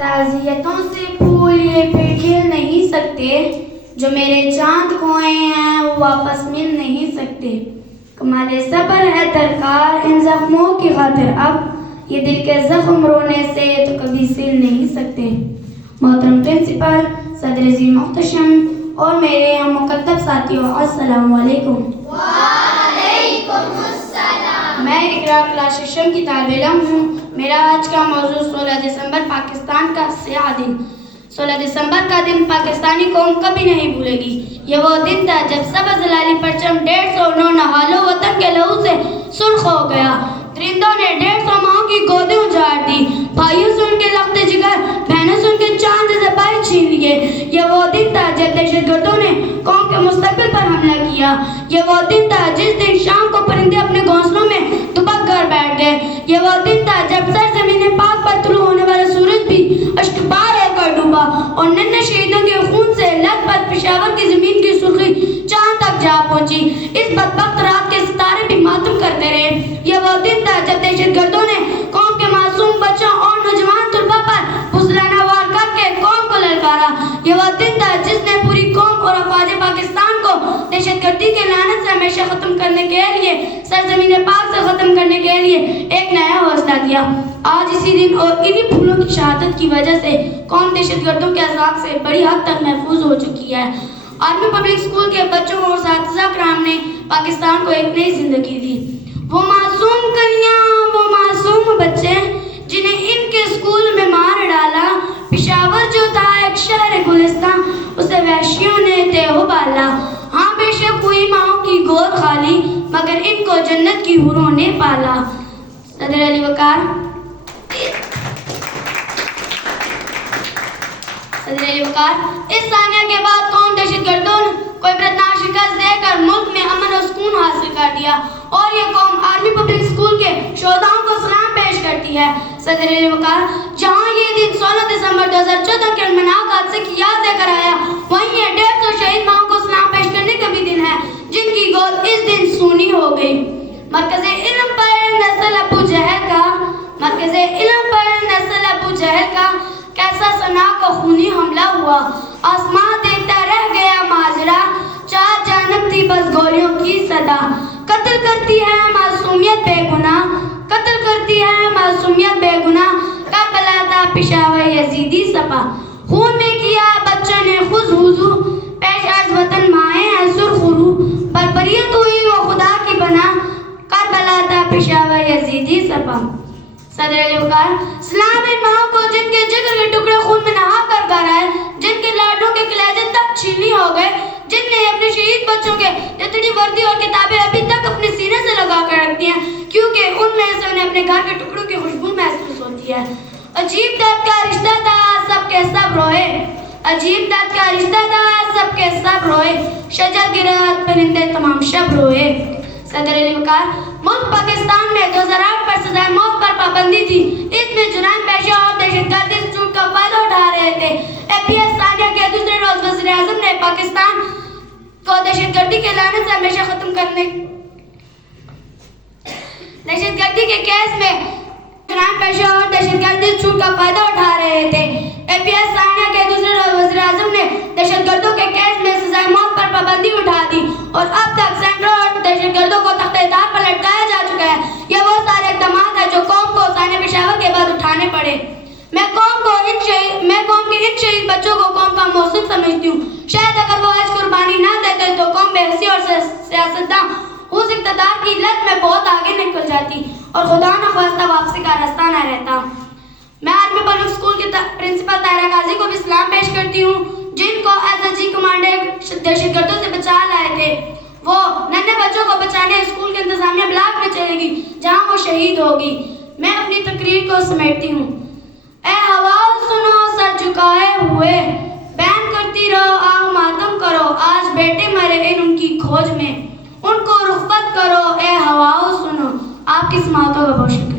تعزیتوں سے پھول یہ پھر کھل نہیں سکتے، جو میرے چاند کھوئے ہیں وہ واپس مل نہیں سکتے۔ کمال صبر ہے درکار ان زخموں کی خاطر، اب یہ دل کے زخم رونے سے تو کبھی سل نہیں سکتے۔ محترم پرنسپل، صدر ذی محتشم اور میرے ہم مکتب ساتھیوں، السلام علیکم۔ وعلیکم السلام۔ میں اقرا کلاس ششم کی طالب علم ہوں۔ میرا آج کا موضوع 16 دسمبر پاکستان کا سیاہ دن۔ 16 دسمبر کا دن پاکستانی قوم کبھی نہیں بھولے گی۔ یہ وہ دن تھا جب سبز ہلالی پرچم 150 نہالوں وطن کے لہو سے سرخ ہو گیا۔ درندوں نے 150 ماہوں کی گودیں اجاڑ دی، بھائیوں سے ان کے لخت جگر، بہنوں سے ان کے چاند جیسے بھائی چھین لیے۔ یہ وہ دن تھا جب دہشت گردوں نے قوم کے مستقبل پر حملہ کیا۔ یہ وہ دن تھا جس دن شام کو پرندے اپنے گھونسلوں میں دبک کر بیٹھ گئے۔ یہ وہ دن تھا جب سرزمین پاک پر طلوع ہونے والا سورج بھی اشکبار ہو کر ڈوبا اور ننھے شہیدوں کے خون سے لت پت پشاور کی زمین کی سرخی چاند تک جا پہنچی۔ اس بدبخت رات کے ستارے بھی ماتم کرتے رہے۔ یہ وہ دن تھا جب دہشت گردوں نے قوم کے معصوم بچوں اور نوجوان طلباء پر بزدلانہ وار کر کے قوم کو للکارا۔ یہ وہ دن تھا جس نے پوری قوم اور افواج پاکستان کو دہشت گردی کے لعنت سے ہمیشہ ختم کرنے کے لیے، سرزمین پاک سے ختم کرنے کے لیے ایک نیا حوصلہ دیا۔ آج اسی دن اور انہی پھولوں کی شہادت کی وجہ سے قوم دہشت گردوں کے عذاب سے بڑی حد تک محفوظ ہو چکی ہے۔ آرمی پبلک اسکول کے بچوں اور اساتذہ کرام نے پاکستان کو ایک نئی زندگی دی۔ وہ معصوم کلیاں، وہ معصوم بچے جنہیں ان کے اسکول میں مار ڈالا۔ پشاور جو تھا ایک شہر گلستان، اسے وحشیوں نے تیہو بالا۔ ہاں بے شک ہوئی ماؤں کی گود خالی، مگر ان کو جنت کی حوروں نے پالا۔ صدر علی وقار اس ثانیہ کے بعد قوم دہشت گردوں کو عبرتناک شکست دے کر ملک میں امن و سکون حاصل کر دیا، اور یہ قوم آرمی پبلک اسکول کے شہداؤں کو سلام پیش کرتی ہے۔ صدر علی وقار، جہاں یہ دن 16 دسمبر 2014 کے المناک حادثے کی یاد لے کر آیا، وہیں یہ 150 شہید ماؤں کو سلام پیش کرنے کا بھی دن ہے جن کی گود اس دن سونی ہو گئی۔ مرکز علم پر نسل ابو جہل کا، مرکز علم پر نسل ابو جہل کا کیسا سناک و خونی حملہ ہوا۔ آسمان دیکھتا رہ گیا ماجرا، چار جانب تھی بس گولیوں کی صدا۔ قتل کرتی ہے معصومیت بے گناہ، قتل کرتی ہے معصومیت بے گناہ، کربلا تھا پشاور یزیدی سپا۔ خون میں کیا بچوں نے خود وضو، پیش از وطن مائیں ہیں سرخ رو۔ بربریت ہوئی وہ خدا کی بنا، کربلا تھا پشاور یزیدی سپا۔ صدر علی وقار، سلام ان ماؤں کو جن کے جگر کے ٹکڑے خون میں نہا کر گرائے، جن کے لاڈوں کے کلیجے تک چھلنی ہو گئے، جن نے اپنے شہید بچوں کے اتنی وردی اور کتابیں ابھی تک اپنے سینے سے لگا کر رکھتی ہیں کیونکہ ان میں سے انہیں اپنے گھر کے ٹکڑوں کی خوشبو محسوس ہوتی ہے۔ عجیب درد کا رشتہ تھا سب کے سب روئے، عجیب درد کا رشتہ تھا سب کے سب روئے، شجر گرا پرندے تمام شب روئے۔ صدر علی وقار، ملک پاکستان میں 2008 پر سزائے موت پر پابندی تھی۔ اس میں جرائم پیشہ اور دہشت گردی اس جھوٹ کا فائدہ اٹھا رہے تھے۔ APS ثانیہ کے دوسرے روز وزیر اعظم نے پاکستان کو دہشت گردی کے لعنت سے ہمیشہ ختم کرنے، دہشت گردی کے کیس میں جرائم پیشہ اور دہشت گردی اس جھوٹ کا فائدہ اٹھا رہے تھے۔ APS ثانیہ کے دوسرے روز وزیر اعظم نے دہشت گردوں کے کیس میں سزائے موت پر پابندی اٹھا دی اور اب تک سینکڑوں دہشت گردوں کو تخت دار پر لٹکایا جا چکا ہے۔ یہ وہ سارے اقدامات ہیں جو قوم کو سانحہ پشاور کے بعد اٹھانے پڑے۔ میں قوم کے ان شہید بچوں کو قوم کا موصوف سمجھتی ہوں۔ شاید اگر وہ آج قربانی نہ دیتے تو قوم بے حسی اور سیاستداں اس اقتدار کی لت میں بہت آگے نکل جاتی اور خدا نخواستہ واپسی کا راستہ نہ رہتا۔ میں آرمی پبلک اسکول کے پرنسپل طاہرہ قاضی کو بھی سلام پیش کرتی ہوں جن کو SHG کمانڈر دہشت گردوں سے بچا لائے تھے۔ وہ ننھے بچوں کو بچانے اسکول کے انتظامیہ بلاک میں چلے گی جہاں وہ شہید ہوگی۔ میں اپنی تقریر کو سمیٹتی ہوں۔ اے ہواؤ سنو سر جھکائے ہوئے، بیان کرتی رہو آہ ماتم کرو، آج بیٹے مرے ان کی کھوج میں، ان کو رخصت کرو اے ہواؤ سنو۔ آپ کی سماعتوں کا بہت شکریہ۔